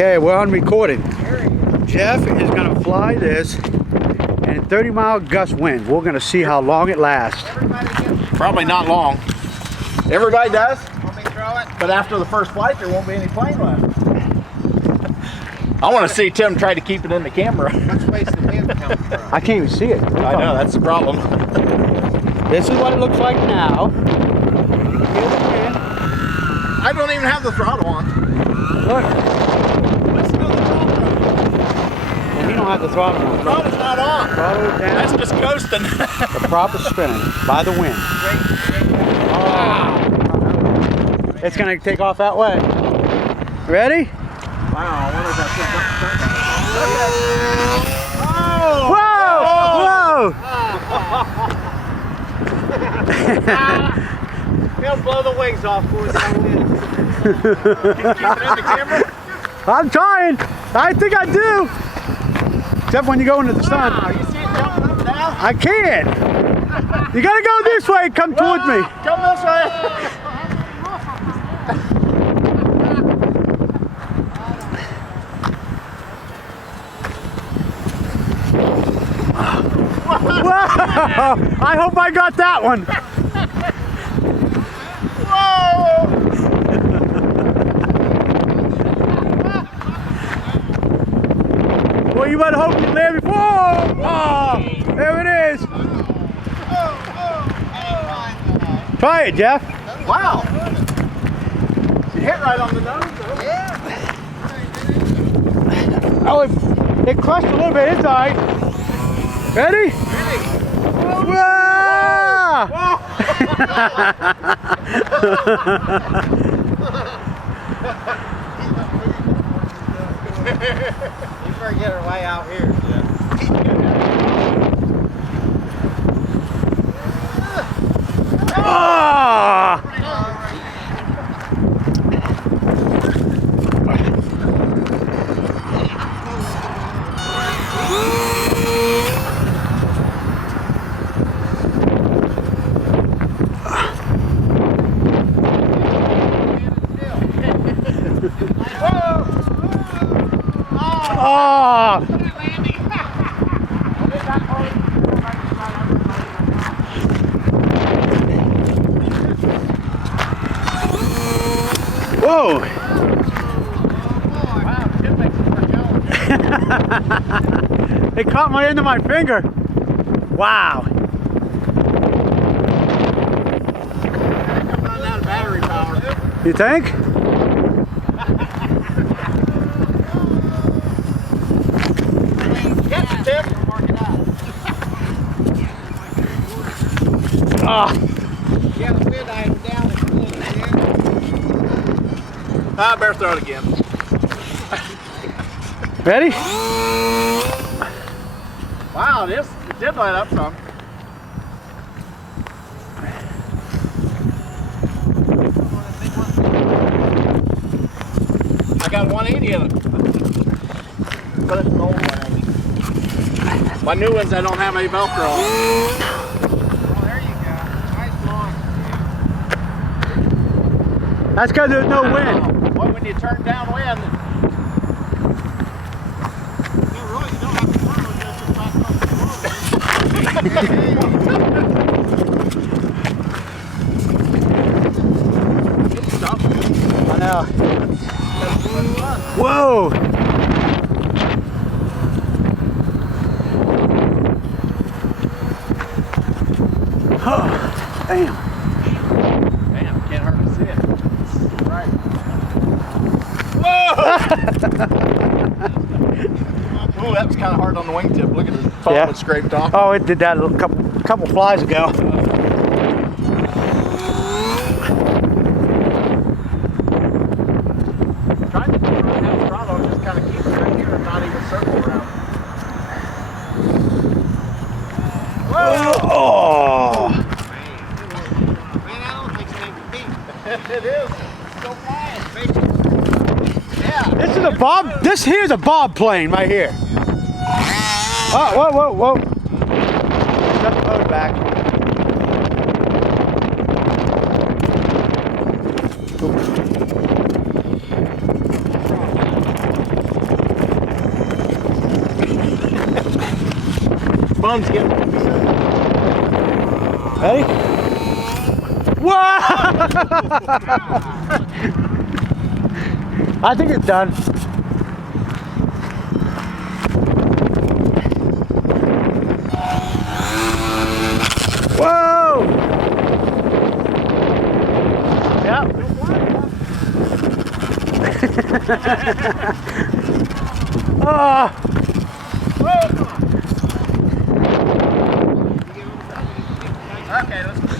Okay, we're on recording. Jeff is going to fly this and 30-mile gust wind. We're going to see how long it lasts. Probably not long. Everybody does, but after the first flight there won't be any plane left. I want to see Tim try to keep it in the camera. I can't even see it. I know, that's the problem. This is what it looks like now. I don't even have the throttle on. Look. Well, you don't have the throttle on. The throttle's not on. Throttle down. That's just coasting. The proper spinning by the wind. Oh. It's going to take off that way. Ready? Wow, I wonder if that's Whoa! Whoa! He'll blow the wings off for us. Can you keep it in the camera? I'm trying. I think I do. Except when you go into the sun. Wow, you see it jumping up now? I can't. You gotta go this way. Come towards me. Come this way. Whoa! I hope I got that one. Whoa! Well, you better hope you land before. Oh, there it is. Try it, Jeff. Wow! You hit right on the nose, though. Yeah. Oh, it crushed a little bit. It's all right. Ready? Whoa! You better get her way out here. Ah! Oh! Whoa! It caught my end of my finger. Wow. Run out of battery power. You think? Catch it, Tim. Ah. Yeah, the wind item down. I better throw it again. Ready? Wow, it did light up some. I got 180 in it. But it's an old 180. My new ones, I don't have any Velcro on. Oh, there you go. Nice long. That's because there's no wind. Boy, when you turn downwind. Yeah, really, you don't have to turn with this just back up the I know. Whoa! Oh, damn. Man, can't hardly see it. Right. Whoa! Ooh, that was kind of hard on the wingtip. Look at the foam Yeah. that scraped off. Oh, it did that a couple flies ago. Trying to run that throttle, just kind of keep it right here and not even circle around. Oh! Man, I don't think it's even beat. It is. So flying. Yeah. This is a bob. This here's a bob plane right here. Oh, whoa, whoa, whoa! Got the motor back. thumbs get. Ready? Whoa! I think it's done. Whoa! Yep. Oh! Okay, let's go.